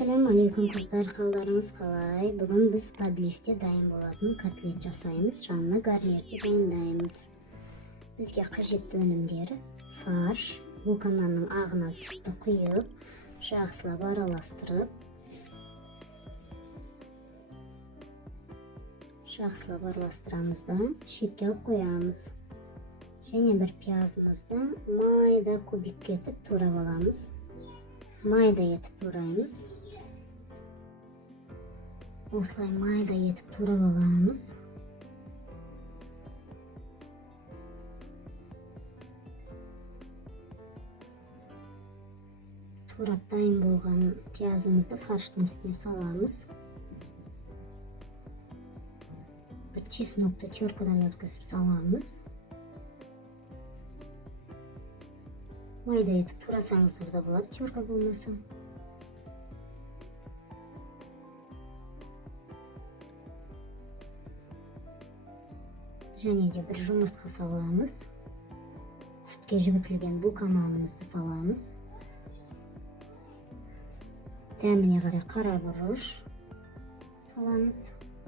Assalamu alaikum kızlar, қалдарыңыз қалай? Бүгін біз подливте дайын болатын котлет жасаймыз, жанына гарнирді дайындаймыз. Бізге қажетті өнімдері фарш, булканның ағына сүтті құйып, жақсылап араластырамыз да шетке алып қоямыз. Және бір пиязымызды майда кубикке етіп турап аламыз. Майда етіп тураймыз. Осылай майда етіп турап аламыз. Турап дайын болған пиязымызды фарштың үстіне саламыз. Бір чеснокты теркадан өткізіп саламыз. Майда етіп турасаңыздар да болады, терка болмаса. Және де бір жұмыртқа саламыз. Сүтке жібітілген булка нанымызды саламыз. Дәміне қарай қара бұрыш саламыз,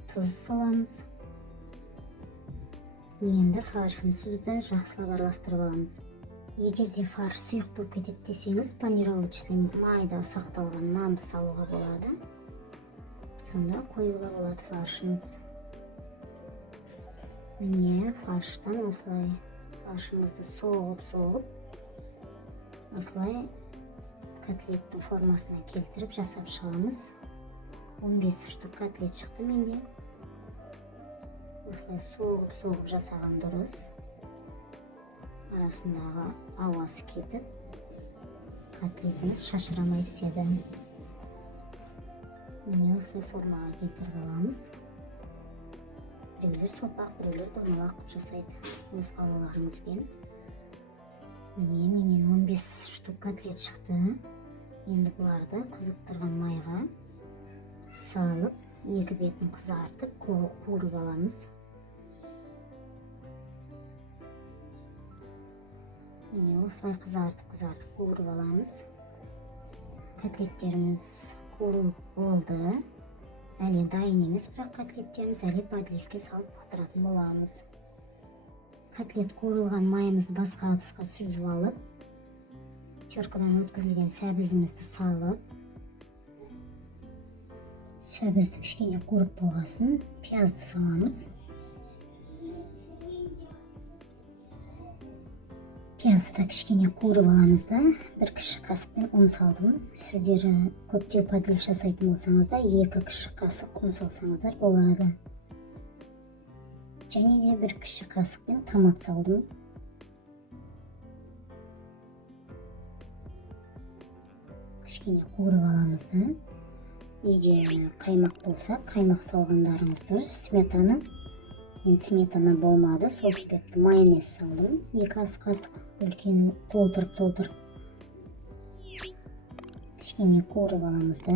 тұз саламыз. Енді фаршымызды жақсылап араластырып аламыз. Егер де фарш сұйық болып кетеді десеңіз, панировочный майда ұсақталған нанды салуға болады. Сонда қоюға болады фаршымыз. Міне фарштан осылай фаршымызды соғып, осылай котлеттің формасына келтіріп жасап шығамыз. 15 штук котлет шықты менде. Осылай соғып жасаған дұрыс. Арасындағы ауасы кетіп, котлетіміз шашырамай піседі. Міне осылай формаға келтіріп аламыз. Біреулер сопақ, біреулер домалақ жасайды өз қалауларыңызбен. Міне менен 15 штук котлет шықты. Енді бұларды қызып тұрған майға салып, екі бетін қызартып, қуырып аламыз. Міне осылай қызартып қуырып аламыз. Котлеттеріміз қуырылып болды. Әлі дайын емес, бірақ котлеттеріміз әлі подливке салып бұқтыратын боламыз. Котлет қуырылған майымызды басқа ыдысқа сүзіп алып, теркадан өткізілген сәбізімізді салып, сәбізді кішкене қуырып болғасын, пиязды саламыз. Пиязды кішкене қуырып аламыз да, бір кіші қасықпен ұн салдым. Сіздер көптеу подлив жасайтын болсаңыздар, 2 кіші қасық ұн салсаңыздар болады. Және де бір кіші қасықпен томат салдым. Кішкене қуырып аламыз да. Егер қаймақ болса, қаймақ салғандарыңыз дұрыс. Сметана. Мен сметана болмады, сол себепті майонез салдым. 2 ас қасық үлкен толтырып. Кішкене қуырып аламыз да.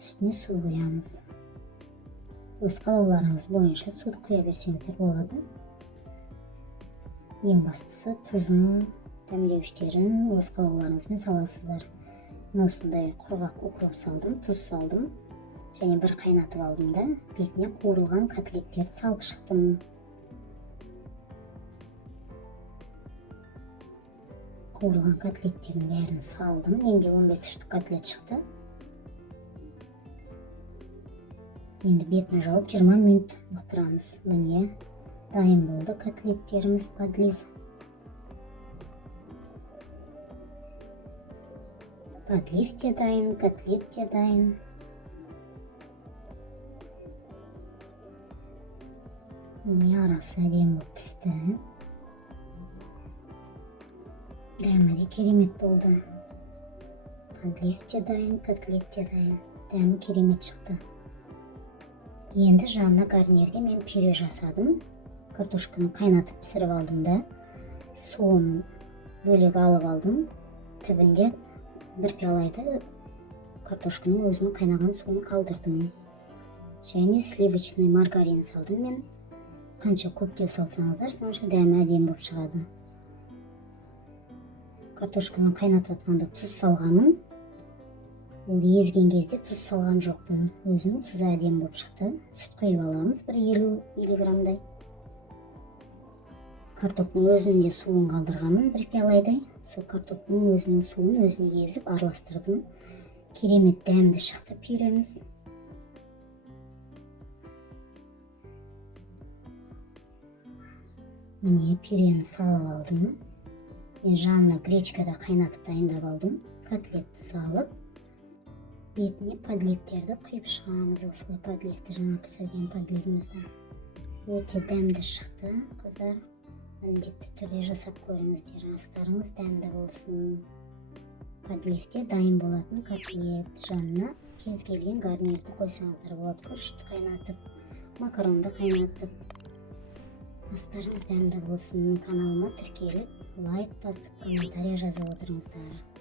Үстіне су құямыз. Өз қалауларыңыз бойынша суды құя берсеңіздер болады. Ең бастысы тұзын, дәмдеуіштерін өз қалауларыңызбен саласыздар. Осындай құрғақ укроп салдым, тұз салдым. Және бір қайнатып алдым да, бетіне қуырылған котлеттерді салып шықтым. Қуырылған котлеттердің бәрін салдым. Менде 15 штук котлет шықты. Енді бетін жауып 20 минут бұқтырамыз. Міне дайын болды котлеттеріміз подлив. Подлив те дайын, котлет те дайын. Міне арасы әдемі болып пісті. Дәмі де керемет болды. Подлив те дайын, котлет те дайын. Дәмі керемет шықты. Енді жанына гарнирге мен пюре жасадым. Картошканы қайнатып пісіріп алдым да, суын бөлек алып алдым. Түбінде бір пиалайды картошканың өзінің қайнаған суын қалдырдым. Және сливочный маргарин салдым мен. Қанша көптеу салсаңыздар, сонша дәмі әдемі болып шығады. Картошканы қайнатып жатқанда тұз салғанмын. Бұл езген кезде тұз салған жоқпын. Өзінің тұзы әдемі болып шықты. Сүт құйып аламыз, бір 50 миллиграмдай. Картоптың өзінің де суын қалдырғанмын, бір пиалайдай. Сол картоптың өзінің суын өзіне езіп араластырдым. Керемет дәмді шықты пюреміз. Міне пюрені салып алдым. Мен жанына гречкада қайнатып дайындап алдым. Котлетті салып, бетіне подливтерді құйып шығамыз. Осылай подливті, жаңа пісірген подливімізді. Өте дәмді шықты, қыздар. Міндетті түрде жасап көріңіздер. Астарыңыз дәмді болсын. Подливте дайын болатын котлет, жанына кез келген гарнирді қойсаңыздар болады. Күрішті қайнатып, макаронды қайнатып. Астарыңыз дәмді болсын. Каналыма тіркеліп, лайк басып, комментария жазып отырыңыздар.